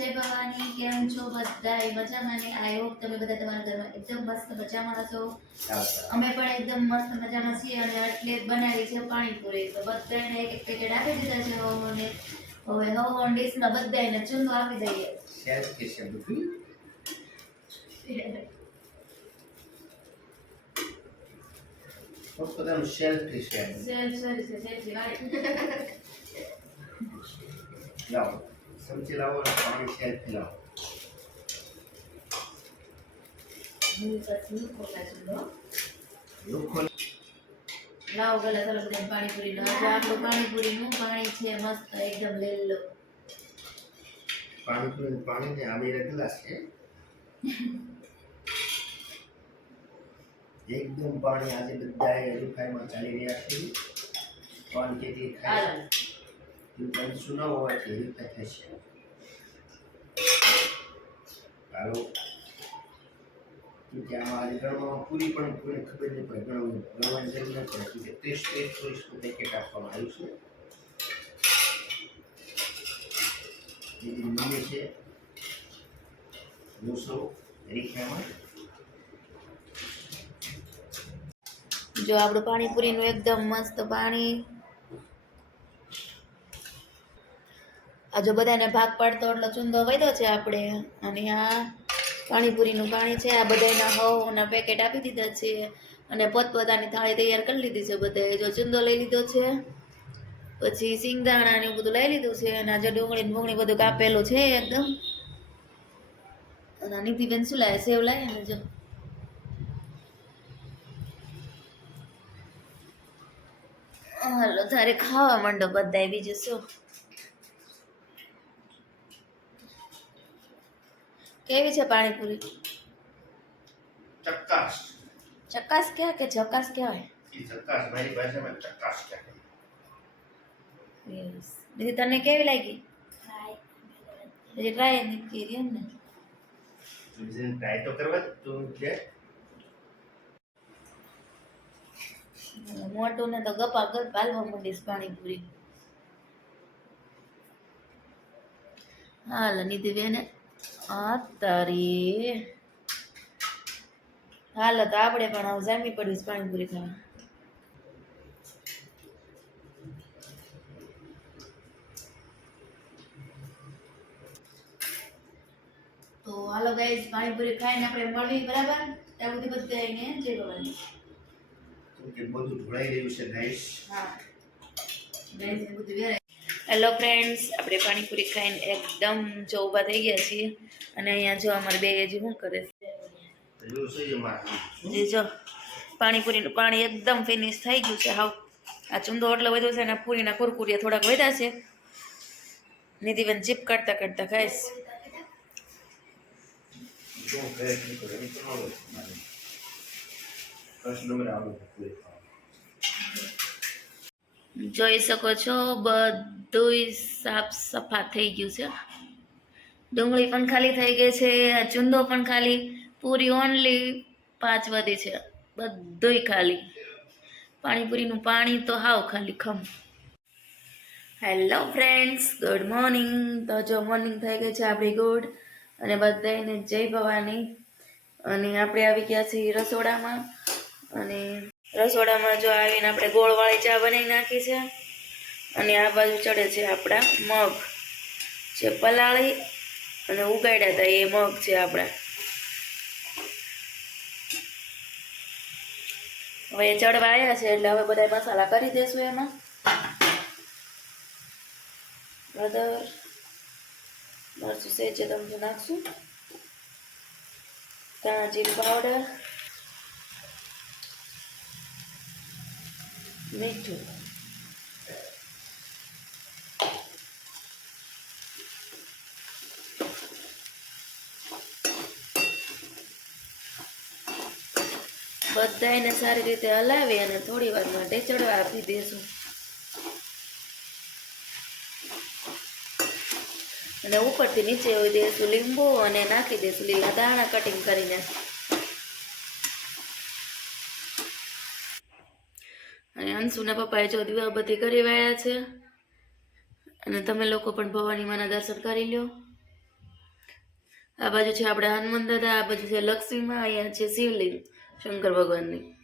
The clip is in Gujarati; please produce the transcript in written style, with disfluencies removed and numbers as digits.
જય ભવાની, કેમ છો બધાય? મજામાં ને? આઈ હોપ તમે બધા તમારા ઘરમાં એકદમ મસ્ત મજામાં હશો. અમે પણ એકદમ મસ્ત મજામાં છીએ અને એટલે જ બનાવી છે પાણીપુરી. તો બધાને એક એક પેકેટ આપી દીધા છે હવોને. હવે હવો ડીશમાં બધાને ચૂંદો આપી દઈએ. શેર કે છે બધું પોતાનું સેલ્ફ છે લાવો સમજી લાવો અને પાણી સેલ્ફ લાવો લાવો ગલા ચાલો બધા પાણીપુરી નો. આજે આપણું પાણીપુરીનું પાણી છે મસ્ત એકદમ લીલો. પાણી ને આમી રહેલા છે એકદમ પાણી. આજે બધા હરીફાઈમાં ચાલી રહ્યા છે કોણ કેથી ખાય પણ સુના હોય કે હરીફાઈ થશે. હાલો કે આમાં આજે ગણવામાં પૂરી પણ કોઈને ખબર નહીં પડે. ગણવાની જરૂર ન પડે. 30-40 પેકેટ આપવામાં આવ્યું છે. જેથી મમ્મી છે દોસો હરીફાઈમાં. જો આપણું પાણીપુરીનું એકદમ મસ્ત પાણી. આ જો બધાને ભાગ પાડતો એટલો ચૂંદો વધ્યો છે આપણે. અને આ પાણીપુરીનું પાણી છે. આ બધાના હવના પેકેટ આપી દીધા છે અને પોતપોતાની થાળી તૈયાર કરી લીધી છે. બધાએ જો ચૂંદો લઈ લીધો છે, પછી સિંગદાણા ને એવું બધું લઈ લીધું છે. અને આજે ડુંગળી ને ભૂંગળી બધું કાપેલું છે એકદમ. અને નિધિબેન શું લાવે? સેવ લાવે ને જો. હાલો તારે ખાવા માંડો બધાય. બીજું શું? કેવી છે પાણીપુરી? ચક્કાસ. ચક્કાસ ક્યાં કે જકાસ કહેવાય? એ ચક્કાસ મારી ભાષામાં ચક્કાસ કહેવાય. યસ. દીદી તને કેવી લાગી? ટ્રાય નથી કરી એમ ને? ટ્રાય તો કરવા તો છે. મોટું ને તો ગપા ગપ હાલવા માંડીશ પાણીપુરી. હાલ નિધિ બેન તારી. હાલો તો આપણે પણ હવે જામી પડીશ પાણીપુરી ખાવા. તો હાલો ગાઈસ, પાણીપુરી ખાઈને આપણે મળી બરાબર. ત્યાં સુધી બધાને જય ભવાની. કે બધું ઢોળાઈ રહ્યું છે ગાઈસ. હા ગાઈસ ને બધું વેરાય. હેલો ફ્રેન્ડ્સ, આપણે પાણીપુરી ખાઈને એકદમ જો ઊભા થઈ ગયા છીએ. અને અહીંયા જો અમારે બે હજી શું કરે છે? જો પાણીપુરીનું પાણી એકદમ ફિનિશ થઈ ગયું છે. હાવ આ ચૂંદો એટલો વધ્યો છે અને પૂરીના કુરકુરિયા થોડાક વધ્યા છે. નિધિબેન ચીપ કાઢતા કાઢતા ખાઈશ. જોઈ શકો છો બધું સાફ સફા થઈ ગયું છે. ડુંગળી પણ ખાલી થઈ ગઈ છે. આ ચૂંદો પણ ખાલી. પૂરી ઓનલી 5 વધી છે. બધુંય ખાલી. પાણીપુરીનું પાણી તો હાવ ખાલી ખમ. Hello friends, good morning. તો જો મોર્નિંગ થઈ ગઈ છે આપણી ગુડ. અને બધાને જય ભવાની. અને આપણે આવી ગયા છીએ રસોડામાં. અને રસોડામાં જો આવીને આપણે ગોળવાળી ચા બનાવી નાખી છે. અને આ બાજુ ચડે છે આપણા મગ જે પલાળી અને ઉગાડ્યા હતા. એ મગ છે આપણા. હવે એ ચડવા આવ્યા છે એટલે હવે બધા મસાલા કરી દેશું. એમાં હળદર, મરચું સેજ તમને નાખશું, ધાણા જીરું પાવડર, મીઠું. બધાને સારી રીતે હલાવી અને થોડી વાર માટે ચડવા આપી દઈશું. અને ઉપરથી નીચે હોય દઈશું લીંબુ અને નાખી દઈશું લીલા દાણા કટિંગ કરીને. અને અંશુના પપ્પાએ જો દીવાબત્તી કરી વાળ્યા છે. અને તમે લોકો પણ ભવાની માના દર્શન કરી લ્યો. આ બાજુ છે આપણે હનુમાન દાદા, આ બાજુ છે લક્ષ્મીમાં, અહીંયા છે શિવલિંગ શંકર ભગવાનની.